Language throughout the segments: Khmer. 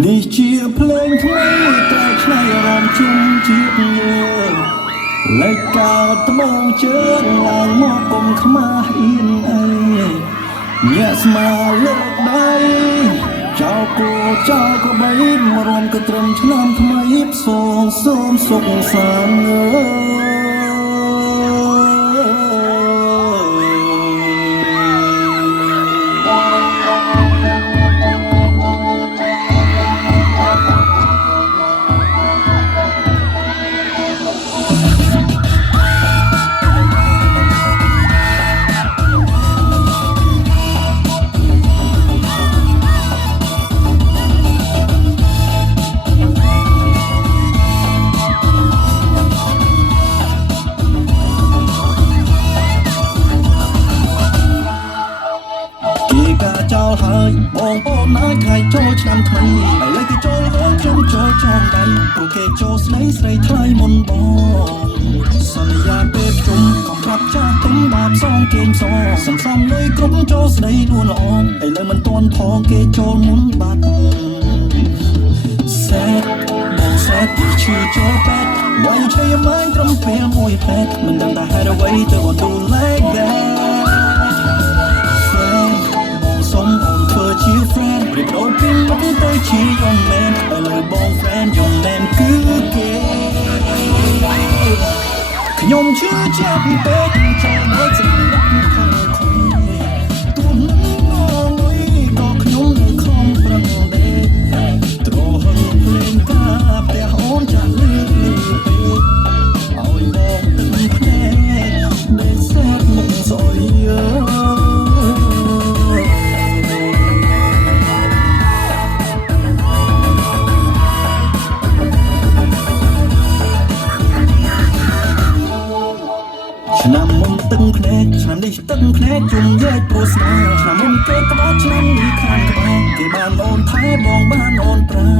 នេះជាភ្លេងថ្មីតែឆ្នៃអារម្មណ៍ជុំជាតិយើងលេចកើតត្បូងជើងឡើងមកកុំខ្មាស់អៀនអីញាក់ស្មាលើកដៃចៅគោចៅក៏បីមករំក៏ត្រឹមឆ្នាំថ្មីផ្សងសូមសុខសាន្តចោលហើយបងប្អូនណាខ្លាយចូលឆ្នាំថ្មីឥឡូវគេចូលហើយខ្ញុំចូលចងដៃពួកគេចូលស្ដីស្រីថ្លៃមុនបងសន្យាពេលជុំកុំប្រាប់ចាស់ទុំបាបសងគេសងសំលុយគ្រប់ចូលស្ដីនួនល្អឥឡូវមិនទាន់ផងគេចូលមុនបាត់សេតបងសេតឈឺចូលពេទ្យវាយឆៃម៉ែត្រឹមពេលមួយពេទ្យមិនដឹងថាហេតុអ្វីទៅអត់ទូលែកដែរសុំអូនធ្វើជា friend រៀបរយពីមកទៅជាយំមែនឥឡូវបង friend យំមែនគឺគេខ្ញុំជឿជាក់ពេកចូលមកសម្រាប់ខាងគ្នាទូនឹងងងុយក៏ខ្ញុំនៅខំប្រឹងដែរត្រហឹងភ្លេងកាផ្ទះអូនចាក់លឿនលឿនពេកឲ្យបងទឹកភ្នែកដែលសាត់មុខស្អុយឆ្នាំមុនទឹកភ្នែកឆ្នាំនេះទឹកភ្នែកជុំយែកព្រោះស្នាឆ្នាំមុនគេក្បត់ឆ្នាំនេះខាងក្បែរគេបានអូនថែបងបានអូនប្រែ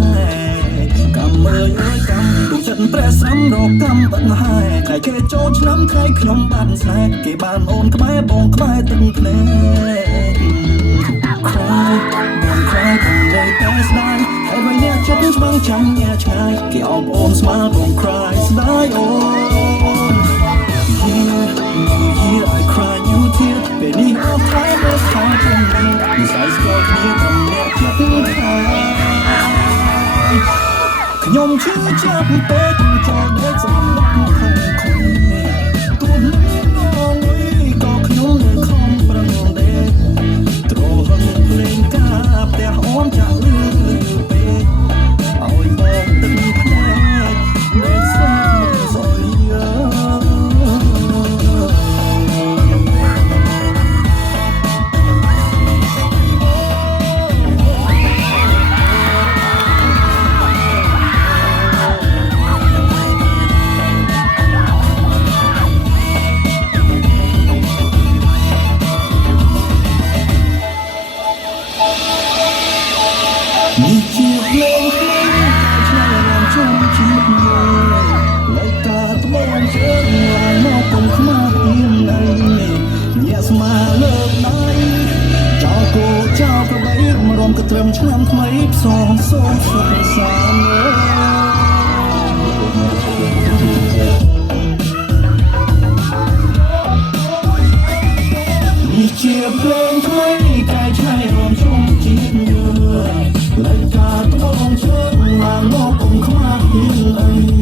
កម្មមើលអើយកម្មដូចចិត្តព្រះស្រំរកកម្មបិទហើខែគេចូលឆ្នាំខែខ្ញុំបានស្នេហ៍គេបានអូនក្បែរបងក្បែរទឹកភ្នែក Cry បង cry បងនៅតែស្ដាយហើយវិញអ្នកចិត្តស្មងចាំញ៉ាឆ្ងាយគេអបអូនស្មាបង cry ស្ដាយអូនHere I cry you tear ពេលនេះអត់ថែមើលថែពុំនេះនិស័យស្គាល់គ្នាត្រឹមអ្នកចិត្តថាខ្ញុំជឿចាប់ពេកចូលដេកសម្រាប់ក្នុងគ្នាទូនឹងងងុយក៏ខ្ញុំនៅខំប្រឹងដែរត្រហឹងភ្លេងកាផ្ទះអូនចាក់លឿនលឿនពេកឲ្យបងទឹកភ្នែកនៅសាមកសយនេះជាភ្លេងឆ្នៃអារម្មណ៍ជុំជាតិយើងលើការត្បូងជើងឡើងមកកុំខ្មាស់អៀនអីញាក់ស្មាលើកដៃចៅគោចៅក៏បីមករំក៏ត្រឹមឆ្នាំថ្មីផ្សងសូមសុខសាន្តនេះជាភ្លេងថ្មីតែឆ្នៃអារម្មណ៍ជុំជាតិយើងលើការត្បូងជើងឡើងមកកុំខ្មាស់អៀនអី